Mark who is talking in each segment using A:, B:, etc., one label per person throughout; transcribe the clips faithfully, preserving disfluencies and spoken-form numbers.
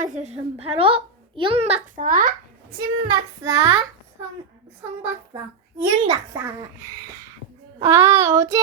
A: 안녕하세요. 바로 영 박사와
B: 신 박사, 성, 성 박사, 이은 박사.
A: 아 어제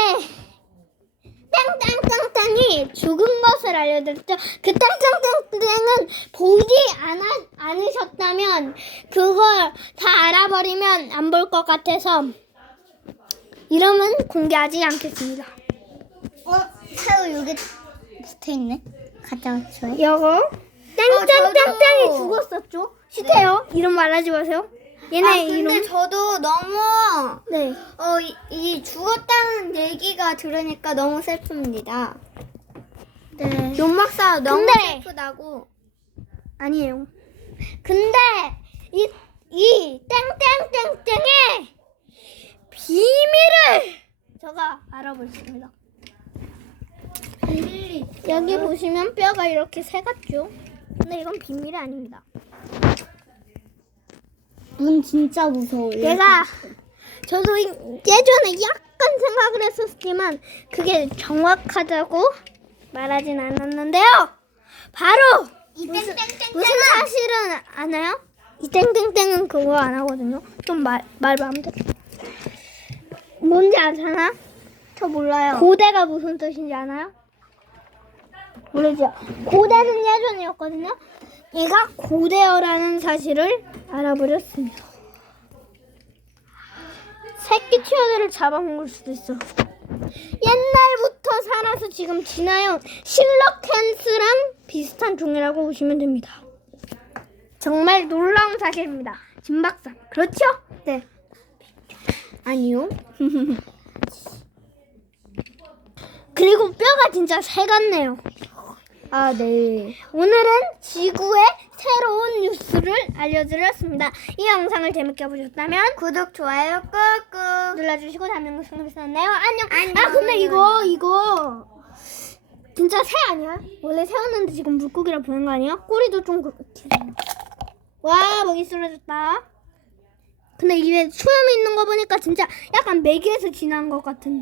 A: 땅땅땅땅이 죽은 것을 알려드렸죠. 그 땅땅땅땅은 보지 않아, 않으셨다면 그걸 다 알아버리면 안 볼 것 같아서 이름은 공개하지 않겠습니다.
B: 어, 새우 여기 붙어 있네. 가짜 새우.
A: 여거 땅땅땅땅이
B: 저도.
A: 죽었었죠. 시태요. 이름 말하지 마세요. 얘네
B: 아, 근데
A: 이름.
B: 저도 너무
A: 네.
B: 어, 이, 이 죽었다는 얘기가 들으니까 너무 슬픕니다.
A: 네.
B: 용 박사 너무
A: 근데-
B: 슬프다고.
A: 아니에요. 근데 이, 이 땡땡땡땡의 비밀을 제가 알아보겠습니다. 여기 보시면 뼈가 이렇게 새 같죠? 근데 이건 비밀이 아닙니다.
B: 눈 진짜 무서워.
A: 내가 저도 이- 예전에 약간 생각을 했었지만 그게 정확하다고 말하진 않았는데요. 바로
B: 이
A: 무슨,
B: 땡땡땡땡은
A: 무슨 사실은 아나요? 이 땡땡땡은 그거 안 하거든요. 좀 말, 말 마음대로. 뭔지 아잖아?
B: 저 몰라요.
A: 고대가 무슨 뜻인지 아나요? 모르죠. 고대는 예전이었거든요. 얘가 고대어라는 사실을 알아버렸습니다. 새끼 치어들을 잡아먹을 수도 있어. 옛날부터 살아서 지금 지나온 실록 햄스랑 비슷한 종이라고 보시면 됩니다. 정말 놀라운 사실입니다. 진박사. 그렇죠? 네.
B: 아니요.
A: 그리고 뼈가 진짜 새 같네요.
B: 아, 네.
A: 오늘은 지구의 새로운 뉴스를 알려드렸습니다. 이 영상을 재밌게 보셨다면
B: 구독, 좋아요 꾹꾹.
A: 눌러주시고 다음 영상에서 뵙겠네요. 안녕.
B: 안녕.
A: 아 근데 이거 이거 진짜 새 아니야? 원래 새였는데 지금 물고기라 보는 거 아니야? 꼬리도 좀 그렇게. 와 먹이 쓰러졌다. 근데 입에 수염이 있는 거 보니까 진짜 약간 메기에서 지난 것 같은.